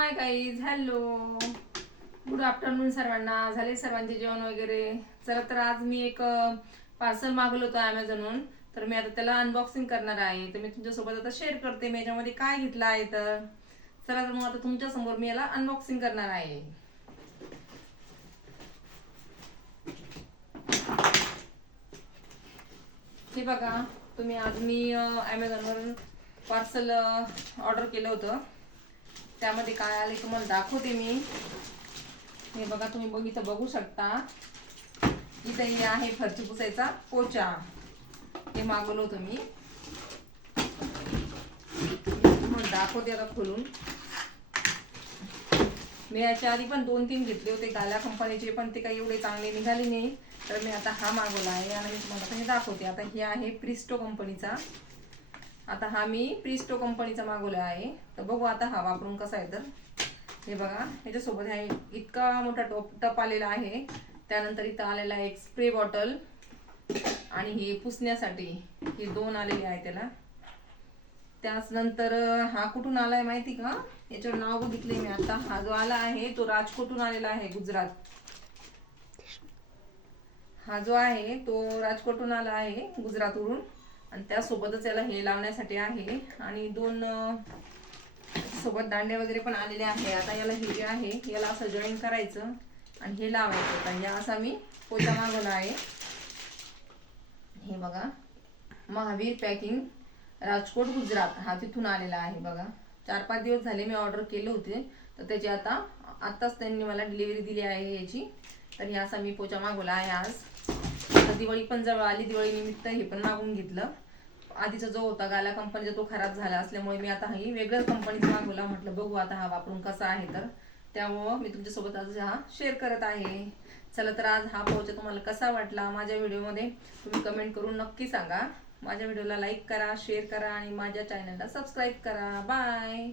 Hi guys, hello, good afternoon सर्वांना. झाले सर्वांचे जेवण वगैरे. चला तर आज मी एक पार्सल मागवलं होतं ॲमेझॉनवरून. तर मी आता त्याला अनबॉक्सिंग करणार आहे. तर मी तुमच्यासोबत आता शेअर करते मी याच्यामध्ये काय घेतलं आहे. तर चला तर मग आता तुमच्यासमोर मी याला अनबॉक्सिंग करणार आहे. हे बघा, तुम्ही आज मी ॲमेझॉनवरून पार्सल ऑर्डर केलं होतं. त्यामध्ये काय आले तुम्हाला दाखवते मी. हे बघा, तुम्ही इथं बघू शकता. इथं हे आहे फरची पुसायचा पोचा. हे मागवलं होतं मी. तुम्हाला दाखवते आता खोलून. मी याच्या आधी पण 2-3 घेतले होते गाला कंपनीचे, पण ते काही एवढे चांगले निघाले नाही. तर मी आता हा मागवला आहे आणि मी तुम्हाला हे दाखवते. आता हे आहे प्रिस्टो कंपनीचा. आता हा मी प्रिस्टो कंपनीचा मागवला आहे. तर बघू आता हा वापरून कसा आहे. तर हे बघा, याच्यासोबत हा इतका मोठा टप आलेला आहे. त्यानंतर इथं आलेला आहे एक स्प्रे बॉटल आणि हे पुसण्यासाठी हे 2 आलेले आहे त्याला. त्याच नंतर हा कुठून आलाय माहिती का? याच्यावर नाव बघितले मी आता. हा जो आला आहे तो राजकोटहून आलेला आहे, गुजरात. हा जो आहे तो राजकोटहून आला आहे, गुजरातवरून. आणि त्यासोबतच याला हे लावण्यासाठी आहे आणि 2 सोबत दांडे वगैरे पण आलेले आहे. आता याला हे जे आहे याला असं जॉईन करायचं आणि हे लावायचं. तर या असा मी पोचा मागवला आहे. हे बघा, महावीर पॅकिंग, राजकोट, गुजरात. हा तिथून आलेला आहे बघा. 4-5 दिवस झाले मी ऑर्डर केले होते. तर त्याची आताच त्यांनी मला डिलिव्हरी दिली आहे याची. तर हे असा मी पोचा मागवला आहे आज. आता दिवाळी पण जवळ आली. दिवाळी निमित्त हे पण मागवून घेतलं. आधीचा जो होता गाला कंपनीचा तो खराब झाला असल्यामुळे मी आता ही वेगळ्याच कंपनीचा मागवला. म्हटलं बघू आता हा वापरून कसा आहे. तर त्यामुळं मी तुमच्यासोबत आज हा शेअर करत आहे. चला तर आज हा पोचा तुम्हाला कसा वाटला माझ्या व्हिडिओमध्ये तुम्ही कमेंट करून नक्की सांगा. माझ्या व्हिडिओला लाईक करा, शेअर करा आणि माझ्या चॅनलला सबस्क्राईब करा. बाय.